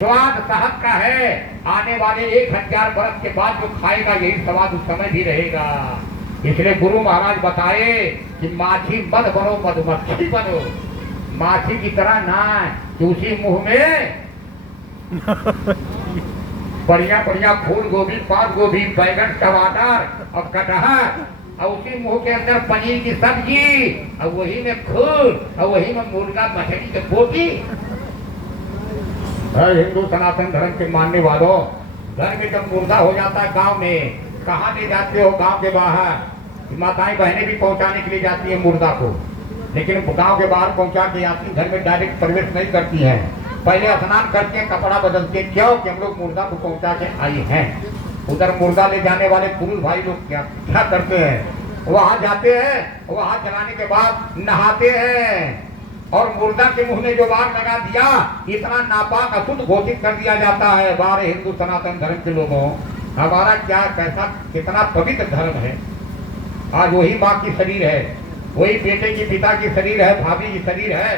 स्वाद साहब का है, आने वाले 1000 वर्ष के बाद जो खाएगा यही स्वाद उस समय भी रहेगा। इसलिए गुरु महाराज बताए कि माछी मत बनो, मधुमक्खी बनो। माछी की तरह ना कि उसी मुंह में बढ़िया बढ़िया फूल गोभी, पात गोभी, बैगन, टमाटर और कटहल, और उसी मुंह के अंदर पनीर की सब्जी, और वही में खून, और वही में मुर्गा मछली के बोटी। हिंदू सनातन धर्म के मानने वालों, घर में जब मुर्दा हो जाता है गांव में, कहाँ ले जाते हो? गांव के बाहर। माताएं बहनें भी पहुंचाने के लिए जाती है मुर्दा को, लेकिन गांव के बाहर पहुंचा के आती, घर में डायरेक्ट प्रवेश नहीं करती है। पहले स्नान करके कपड़ा बदलते, क्यों? कि हम लोग मुर्दा को पहुंचा के आई हैं। उधर मुर्दा ले जाने वाले पुरुष भाई लोग क्या क्या करते हैं? वहां जाते हैं, वहां जलाने के बाद नहाते हैं, और मुर्दा के मुंह में जो आग लगा दिया, इतना नापाक अशुद्ध घोषित कर दिया जाता है। बारे हिंदू सनातन धर्म के लोगों, हमारा क्या कैसा कितना पवित्र धर्म है। आज वही माँ की शरीर है, वही बेटे की पिता की शरीर है, भाभी की शरीर है,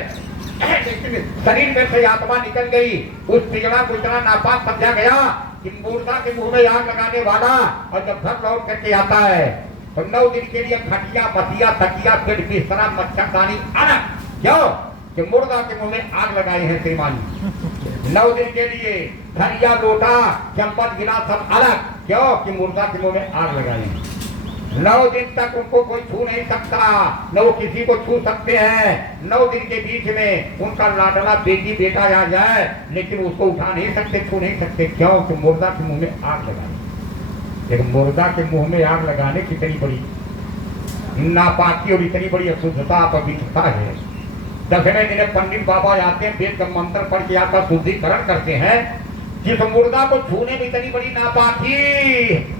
लेकिन शरीर में से आत्मा निकल गई। उस पिघला को इतना नापाक समझा गया कि मुर्दा के मुंह में आग लगाने वाला, और जब घर लौट करके आता है तो 9 दिन के लिए खटिया, बतिया, तकिया, बेड, बिस्तरा, मच्छरदानी अलग। क्यों? कि मुर्दा के मुंह में आग लगाई है श्रीमान। 9 दिन के लिए थरिया, लोटा, चम्मच, गिलास सब अलग। क्यों? कि मुर्दा के मुंह में आग लगाई है। 9 दिन तक उनको कोई छू नहीं सकता, न वो किसी को छू सकते हैं। 9 दिन के बीच में उनका लाडला बेटी बेटा आ जाए, लेकिन उसको उठा नहीं सकते, छू नहीं सकते। क्यों? कि मुर्दा के मुंह में आग लगाई। लेकिन मुर्दा के मुंह में आग लगाने की इतनी बड़ी नापाकी और इतनी बड़ी अशुद्धता, पवित्रता है। 10वें दिन पंडित बाबा आते हैं, वेद का मंत्र पढ़ के आपका शुद्धिकरण करते हैं। जिस मुर्दा को छूने में इतनी बड़ी नापाकी,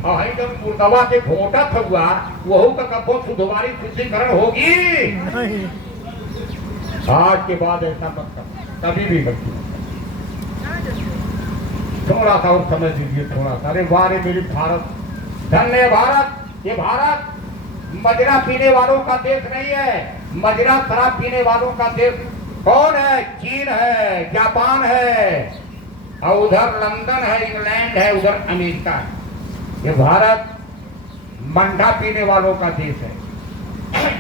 और जब मुर्दवा के घोटत हुआ, वहू का कब्बो शुद्धवारी शुद्धिकरण होगी नहीं। आज के बाद ऐसा मत कर, कभी भी मत। थोड़ा सा और समझ लीजिए, थोड़ा सा। अरे वारे मेरी भारत, धन्य भारत। ये भारत मदिरा पीने वालों का देश नहीं है, मदिरा शराब पीने वालों का देश कौन है? चीन है, जापान है, और उधर लंदन है, इंग्लैंड है, उधर अमेरिका है। ये भारत मंडा पीने वालों का देश है।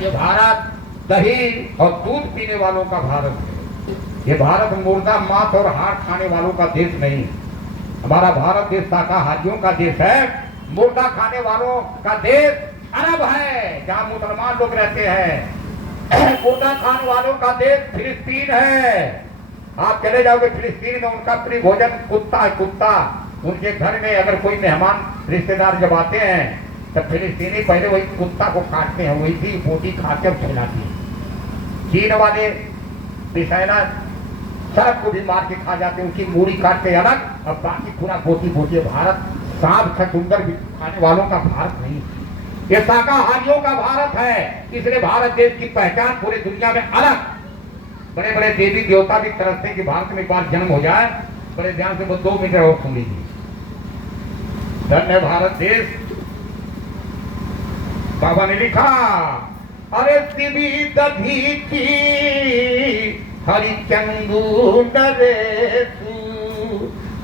ये भारत दही और दूध पीने वालों का भारत है। ये भारत मुर्दा, मांस और हाथ खाने वालों का देश नहीं। हमारा भारत देश शाकाहारियों का देश है, मुर्दा खाने वालों का देश अरब है, जहाँ मुसलमान लोग रहते हैं। मुर्दा खाने वालों का देश फिलिस्तीन है। आप चले जाओगे फिलिस्तीन में, उनका प्रिय भोजन कुत्ता है, कुत्ता। उनके घर में अगर कोई मेहमान रिश्तेदार जब आते हैं, तब फिलिस्तीनी पहले वही कुत्ता को काटते हैं, वही भी बोटी खाकर खिलाती है। चीन वाले पिसैना सब को भी मार के खा जाते हैं, उनकी मूड़ी काट के अलग, और बाकी पूरा बोटी बोटी। भारत सांप सुंदर भी खाने वालों का भारत नहीं, ये शाकाहारियों का भारत है। इसलिए भारत देश की पहचान पूरी दुनिया में अलग। बड़े बड़े देवी देवता भी तरसते हैं कि भारत में एक बार जन्म हो जाए। बड़े ध्यान से वो 2 मिनट और सुन लीजिए। धन्य भारत देश। बाबा ने लिखा, अरे दिवी दधीची हरिचंदू नरेशु,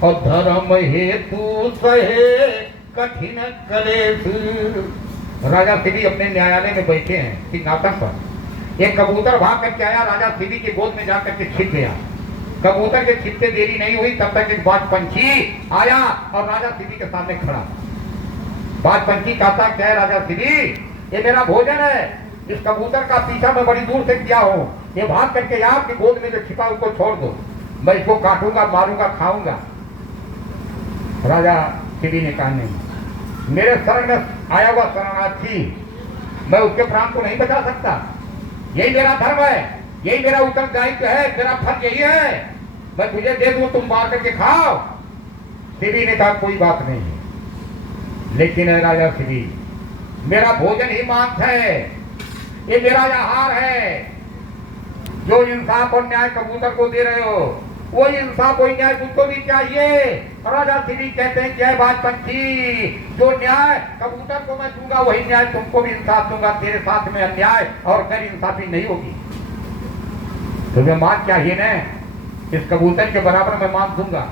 और धर्म हेतु सहे कठिन कलेशु। राजा शिवी अपने न्यायालय में बैठे हैं सिंहासन पर। एक कबूतर भाग करके आया, राजा शिवी की गोद में जाकर के छिप गया। कबूतर के छिपते देरी नहीं हुई, तब तक एक बाज पंछी आया और राजा शिवी के सामने खड़ा। बाज पंछी कहता, क्या है राजा शिवी? ये मेरा भोजन है, इस कबूतर का पीछा मैं बड़ी दूर से किया हूँ। ये भाग करके आपकी गोद में जो छिपा उसको छोड़ दो, मैं इसको काटूंगा, मारूंगा, खाऊंगा। राजा शिवी ने कहा, नहीं, मेरे शरण में आया हुआ शरणार्थी, मैं उसके प्राण को नहीं बचा सकता। यही मेरा धर्म है, यही मेरा उत्तरदायित्व है, मेरा फर्ज यही है। मैं तुझे दे दूं, तुम मार करके खाओ। शिवी ने कहा, कोई बात नहीं, लेकिन राजा शिवी, मेरा भोजन ही मांस है, ये मेरा आहार है। जो इंसाफ और न्याय कबूतर को दे रहे हो, वो इंसाफ और न्याय तुमको भी चाहिए। राजा शिवी कहते हैं, क्या बात पंछी, जो न्याय कबूतर को मैं दूंगा, वही न्याय तुमको भी इंसाफ दूंगा। तेरे साथ में अन्याय और गैर इंसाफी नहीं होगी। तुम्हें मांस चाहिए ना, इस कबूतर के बराबर मैं मांस दूंगा।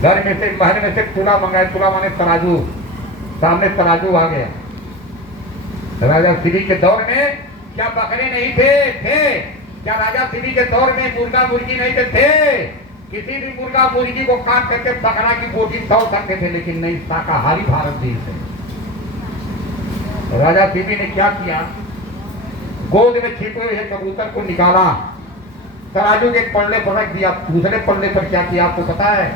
घर में से महल में से तुला मंगाए, तुला माने तराजू, सामने तराजू आ गया। राजा शिवी के दौर में क्या बकरे नहीं थे? क्या राजा शिवी के दौर में मुर्गा मुर्गी नहीं थे? किसी भी मुर्गा मुर्गी को काट करके बकरा की बोटी तोड़ सकते थे, लेकिन नहीं शाकाहारी भारत देश है। राजा शिवी ने क्या किया? गोद में छिपे हुए कबूतर को निकाला, तराजू के पल्ले पर रख दिया। दूसरे पल्ले पर क्या किया आपको पता है?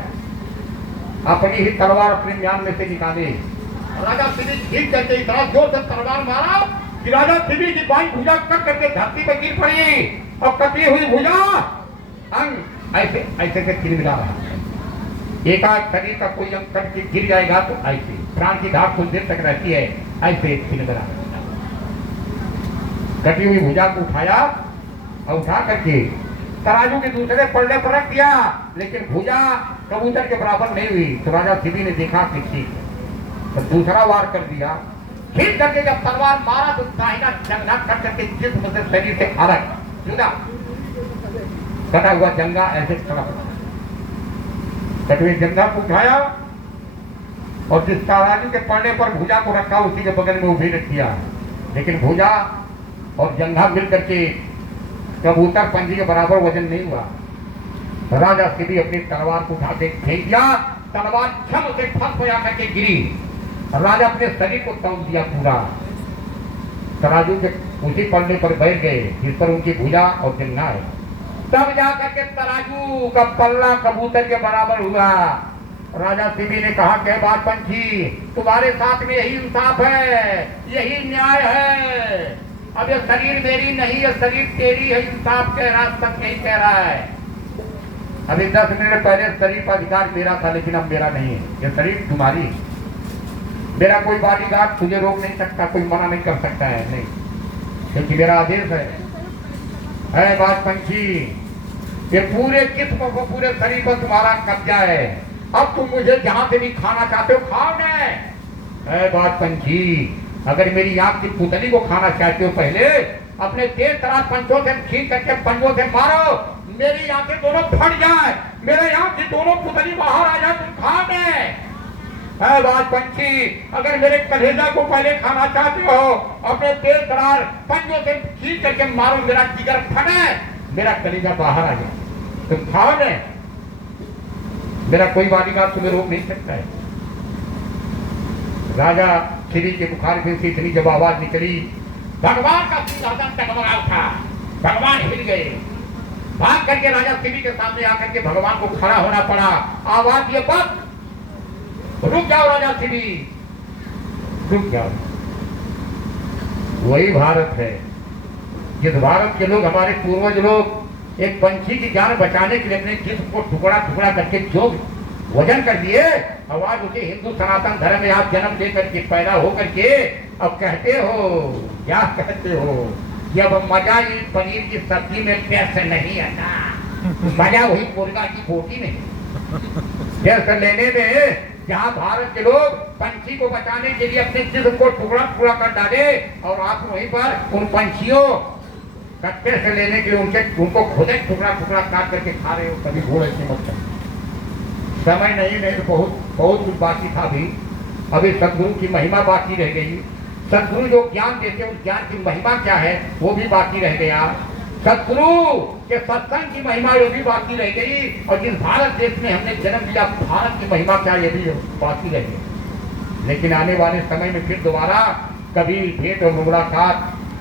अपनी ही तलवार अपने म्यान में से निकाले। राजा शिवी खींच करके इतना जोर से तलवार मारा कि राजा शिवी की बाई भुजा कट करके धरती पर गिर पड़ी, और कटी हुई भुजा अंग ऐसे ऐसे से खिलमिला रहा। एकाएक शरीर का कोई अंग कट के गिर जाएगा तो ऐसे प्राण की धार कुछ देर तक रहती है, ऐसे खिलमिला। कटी हुई भुजा को उठाया और उठा करके तराजू के दूसरे पल्ले पर रख दिया, लेकिन भुजा कबूतर के बराबर नहीं हुई। तो राजा शिवी ने देखा कि ठीक है, तो दूसरा वार कर दिया। फिर करके जब तलवार मारा तो दाहिना जंघा कट करके जिस्म से शरीर से अलग जुदा कटा हुआ जंघा ऐसे खड़ा। कटे हुए जंघा को उठाया और जिस तराजू के पल्ले पर भुजा को रखा उसी के बगल में उभी रख दिया, लेकिन भुजा और जंघा मिल करके कबूतर पंजी के बराबर वजन नहीं हुआ। राजा शिवी अपनी तलवार को उठा के फेंक दिया, तलवार छम से फंस हो करके गिरी। राजा अपने शरीर को तोड़ दिया पूरा। तराजू के उसी पल्ले पर बैठ गए जिस पर उनकी भुजा और जंघा है। तब जाकर के तराजू का पल्ला कबूतर के बराबर हुआ। राजा शिवी ने कहा कि बात पंछी, तुम्हारे साथ में यही इंसाफ है, यही न्याय है। अब ये शरीर मेरी नहीं, ये शरीर तेरी है, इंसाफ कह रहा, सच नहीं कह रहा है। अभी 10 मिनट पहले शरीर का अधिकार मेरा था, लेकिन अब मेरा नहीं है, ये शरीर तुम्हारी। मेरा कोई बॉडीगार्ड तुझे रोक नहीं सकता, कोई मना नहीं कर सकता है, नहीं, क्योंकि मेरा आदेश है। बात पंछी, ये पूरे जिस्म को, पूरे शरीर पर तुम्हारा कब्जा है। अब तुम मुझे जहां से भी खाना चाहते हो खाओ न। बात पंछी, अगर मेरी आंख की पुतली को खाना चाहते हो, पहले अपने तेज तरार पंचों से खींच करके पंजों से मारो, मेरी आंखें दोनों फट जाए, मेरे आंख की दोनों पुतली बाहर आ जाए, तुम खाओ न। बात पंछी, अगर मेरे कलेजा को पहले खाना चाहते हो, अपने तेज तरार पंजों से खींच करके मारो, मेरा जिगर फटे, मेरा कलेजा बाहर आ जाए, तुम खाओ न। मेरा कोई बॉडीगार्ड तुम्हें रोक नहीं सकता है। राजा शिवी के बुखार में से इतनी जब आवाज निकली, भगवान का सिंहासन टकमगा उठा, भगवान हिल गए। भाग करके राजा शिवी के सामने आकर के भगवान को खड़ा होना पड़ा। आवाज ये बस, रुक जाओ राजा शिवी, रुक जाओ। वही भारत है जिस भारत के लोग, हमारे पूर्वज लोग एक पंछी की जान बचाने के लिए अपने जिस्म को टुकड़ा टुकड़ा करके जो वजन कर दिए, अब आज उसे हिंदू सनातन धर्म में आप जन्म लेकर के पैदा होकर के अब कहते हो, क्या कहते हो, जब मजा इस पनीर की सब्जी में टेस्ट नहीं आता, मजा वही मुर्गा की बोटी में टेस्ट लेने में। जहाँ भारत के लोग पंछी को बचाने के लिए अपने जिस्म को टुकड़ा टुकड़ा कर डाले, और आप वहीं पर उन पंछियों का टेस्ट लेने के लिए उनको खुद ही टुकड़ा टुकड़ा काट करके खा रहे हो। कभी घोड़े से मत समय नहीं तो बहुत कुछ बाकी था भी। अभी सदगुरु की महिमा बाकी रह गई। सदगुरु जो ज्ञान देते हैं, उस ज्ञान की महिमा क्या है वो भी बाकी रह गया। सदगुरु के सत्संग की महिमा ये भी बाकी रह गई। और जिस भारत देश में हमने जन्म लिया, भारत की महिमा क्या ये भी बाकी रह गई। लेकिन आने वाले समय में फिर दोबारा कभी भेंट और मुलाकात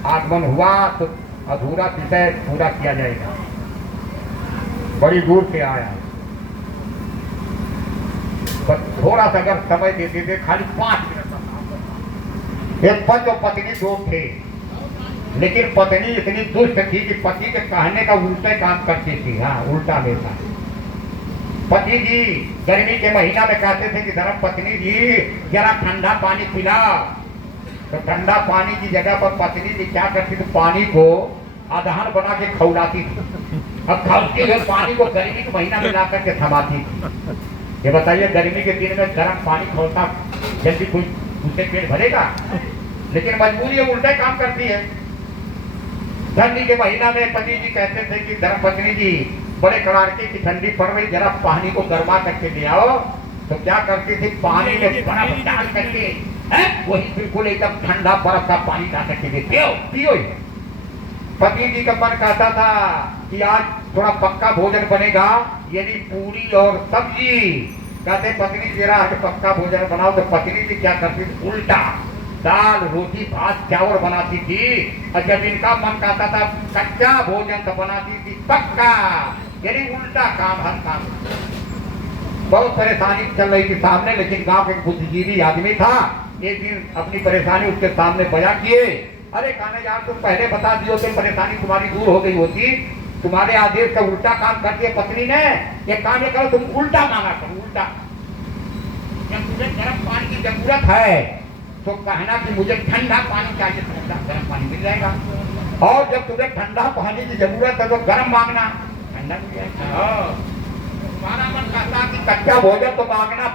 आगमन हुआ तो अधूरा विषय पूरा किया जाएगा। बड़ी दूर से आया, थोड़ा सा अगर समय देते थे, खाली 5 मिनट। एक पति और पत्नी दो थे, लेकिन पत्नी इतनी दुष्ट थी कि पति के कहने का उल्टा काम करती थी। हाँ, उल्टा हमेशा। पति जी गर्मी के महीना में कहते थे कि धर्म पत्नी जी जरा ठंडा पानी पिला, तो ठंडा पानी की जगह पर पत्नी जी क्या करती थी, पानी को आधार बना के खौलाती थी। अब खौलती हुए पानी को गर्मी के महीना में ला करके थमाती थी। ये बताइए, गर्मी के दिन में गर्म पानी खोलता जल्दी कोई उससे पेट भरेगा? लेकिन मजबूरी उल्टा काम करती है। ठंडी के महीना में पति जी कहते थे कि धर्म पत्नी जी बड़े कड़ाके की ठंडी पड़ रही, जरा पानी को गर्मा करके ले आओ। तो क्या करती थी, पानी में बर्फ डाल करके वही बिल्कुल एकदम ठंडा बर्फ का पानी डाल करके दे पियो पियो। पति जी का मन कहता था कि आज थोड़ा पक्का भोजन बनेगा, यदि पूरी और सब्जी। कहते पत्नी जरा आज पक्का भोजन बनाओ। तो पत्नी जी क्या करती थी, उल्टा दाल रोटी भात चावल बनाती थी। और जब इनका मन कहता था कच्चा भोजन तो बनाती थी पक्का, यानी उल्टा काम हर काम। बहुत परेशानी चल रही थी सामने, लेकिन गांव के बुद्धिजीवी आदमी था। एक दिन अपनी परेशानी उसके सामने बयां किए। अरे कहने यार तुम पहले बता दियो तो परेशानी तुम्हारी दूर हो गई होती। तुम्हारे आदेश का उल्टा काम कर दिया पत्नी ने। ये काम ये करो, तुम उल्टा मांगा करो उल्टा। जब मुझे गर्म पानी की जरूरत है तो कहना कि मुझे ठंडा पानी चाहिए, ठंडा गर्म पानी मिल जाएगा। और जब तुम्हें ठंडा पानी की जरूरत है तो गर्म मांगना, ठंडा मिल जाएगा। तुम्हारा मन कहता कि कच्चा भोजन तो मांगना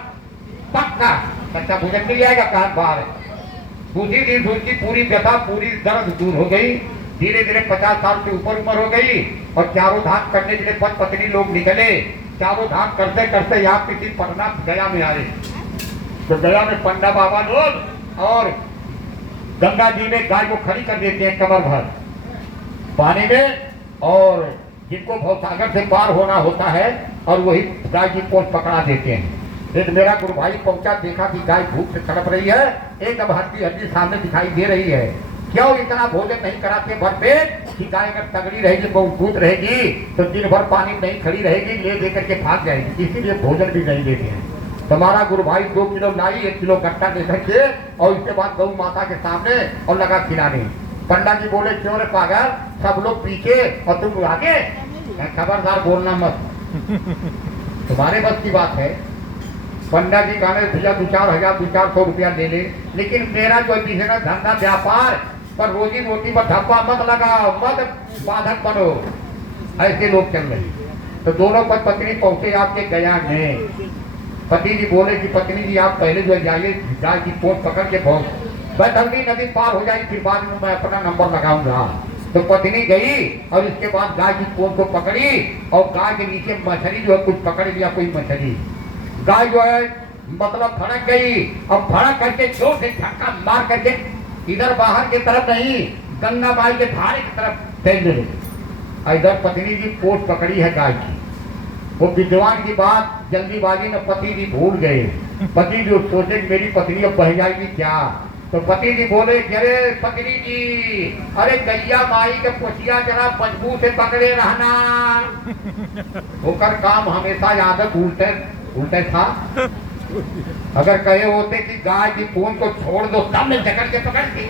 पक्का, कच्चा भोजन मिल जाएगा। कहा बाहर दूसरी दिन उसकी पूरी व्यथा पूरी दर्द दूर हो गई। धीरे धीरे 50 साल से ऊपर उम्र हो गई और चारों धाम करने के लिए पति पत्नी लोग निकले। चारों धाम करते करते यहाँ किसी पटना गया में आए। तो गया में पंडा बाबा लोग और गंगा जी में गाय को खड़ी कर देते हैं कमर भर पानी में, और जिनको भवसागर से पार होना होता है और वही गाय की पोंछ पकड़ा देते हैं। एक मेरा गुरु भाई पहुंचा, देखा कि गाय भूख से तड़प रही है, एकदम हड्डी हड्डी सामने दिखाई दे रही है। क्यों इतना भोजन नहीं कराते भर पेट कि गाय अगर तगड़ी रहेगी मजबूत रहेगी तो दिन भर पानी नहीं खड़ी रहेगी, ले देकर के भाग जाएगी, इसीलिए भोजन भी नहीं देते हैं। तुम्हारा गुरु भाई 2 किलो लाई 1 किलो गट्टा लेकर के और इसके बाद गौ माता के सामने और लगा खिलाने। पंडा जी बोले क्यों रे पागल, सब लोग पीछे और तुम आगे, खबरदार बोलना मत, तुम्हारे बस की बात है। पंडा जी कहने भैया 2-4 हजार 200-400 रुपया ले ले, लेकिन मेरा जो बिजनेस धंधा व्यापार पर रोजी रोटी पर धप्पा मत लगाओ, मत बाधक बनो। ऐसे लोग चल रहे। तो दोनों पति पत्नी पहुंचे आपके गया में। पति जी बोले कि पत्नी जी आप पहले जो जाइए गाय की पोंछ पकड़ के बहुत बैठलगी नदी पार हो जाएगी, फिर बाद में मैं अपना नंबर लगाऊंगा। तो पत्नी गई और इसके बाद गाय की पोंछ को पकड़ी और गाय के नीचे मछली जो है कुछ पकड़ लिया, कोई मछली। गाय जो है मतलब भड़क गई और भड़क करके जोर से धक्का मार करके इधर बाहर की तरफ नहीं, गंगा माई के धारे की तरफ तैर गई। इधर पत्नी जी पोंछ पकड़ी है गाय की। वो विद्वान की बात जल्दीबाजी में पति जी भूल गए। पति जी सोचे कि मेरी पत्नी अब बह जाएगी क्या। तो पति जी बोले अरे पत्नी जी, अरे गैया माई के पोछिया जरा मजबूत से पकड़े रहना। होकर काम हमेशा यादव उल्टे था। अगर कहे होते कि गाय की पोंछ को छोड़ दो तब मैं जकड़ के पकड़ती,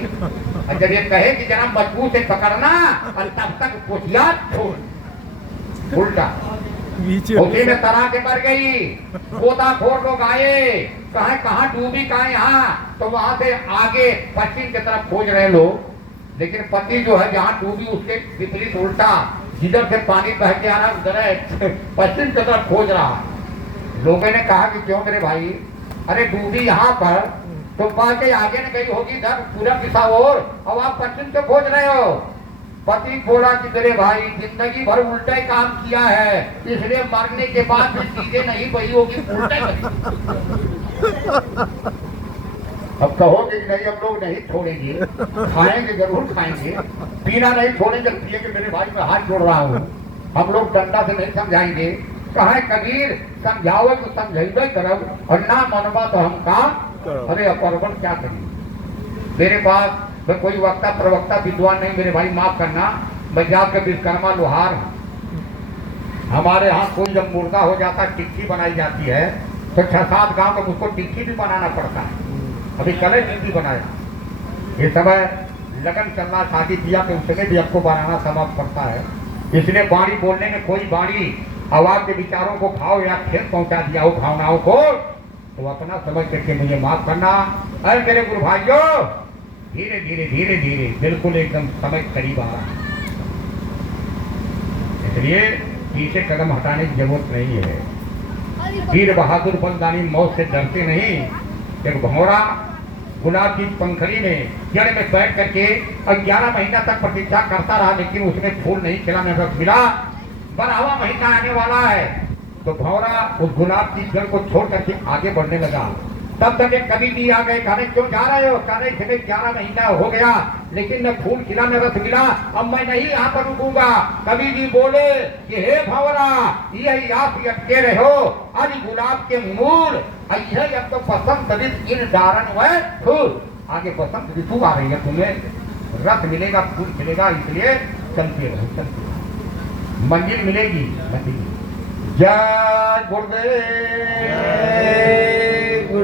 और जब ये कहे कि जरा मजबूत से पकड़ना और तब तक पोछिया छोड़, उल्टा उसी में तरह के मर गई। गोताखोर लोग आए, कहे कहाँ डूबी कहाँ यहाँ, तो वहां से आगे पश्चिम की तरफ खोज रहे लोग। लेकिन पति जो है जहाँ डूबी उसके विपरीत उल्टा, जिधर से पानी बह के आ रहा उधर पश्चिम की तरफ खोज रहा। लोगों ने कहा कि क्यों मेरे भाई, अरे डूबी यहाँ पर तो बाकी आगे न गई होगी इधर पूरब दिशा और आप पश्चिम से खोज रहे हो। पति बोला कि मेरे भाई जिंदगी भर उल्टा ही काम किया है, इसलिए मरने के बाद भी चीजें नहीं बही होगी, उल्टा ही। अब कहोगे कि नहीं हम लोग नहीं छोड़ेंगे, खाएंगे जरूर खाएंगे, पीना नहीं छोड़ेंगे, पिएंगे। मेरे भाई मैं हाथ जोड़ रहा हूँ, हम लोग डंडा से नहीं समझाएंगे। कहा कबीर समझाओ तो समझेबे करब और ना मनवा तो हम काम। अरे अपरवन क्या करिए। मेरे पास मैं कोई वक्ता प्रवक्ता विद्वान नहीं मेरे भाई, माफ करना, मैं जाके विश्वकर्मा लोहार हूँ। हमारे यहाँ कोई जब मुर्दा हो जाता टिक्की बनाई जाती है तो 6-7 गांव में मुझको टिक्की भी बनाना पड़ता है। अभी कल टिक्की बनाया, ये समय लगन चलना शादी किया तो उसमें भी आपको बनाना समाप्त पड़ता है। इसलिए बाणी बोलने में कोई बाणी आवाज के विचारों को भाव या खेत पहुंचा दिया हो भावनाओं को, तो अपना समझ करके मुझे माफ करना। अरे मेरे गुरु भाइयों, धीरे धीरे धीरे धीरे बिल्कुल एकदम समय करीब आ रहा है, इसलिए पीछे कदम हटाने की जरूरत नहीं है। वीर बहादुर बलदानी मौत से डरते नहीं। एक भंवरा गुलाब की पंखड़ी में जड़ में बैठ करके और 11 महीना तक प्रतीक्षा करता रहा, लेकिन उसमें फूल नहीं खिला, न रस मिला। 12वां महीना आने वाला है। तो भौरा उस गुलाब की जड़ को छोड़ करके आगे बढ़ने लगा। तब तक एक कवि जी आ गए, कहने क्यों जा रहे हो? कहने थे 11 महीना हो गया लेकिन न फूल खिला न रस मिला, अब मैं नहीं यहाँ पर रुकूंगा। कवि जी बोले कि हे भंवरा, यही आप ही अटके रहो अरे गुलाब के मूल, यही अब तो बसंत ऋतु इन डारन व फूल। आगे बसंत ऋतु आ रही है, तुम्हें रस मिलेगा, फूल खिलेगा, इसलिए चलते रहो, चलते रहो, मंजिल मिलेगी। जय गुरुदेव।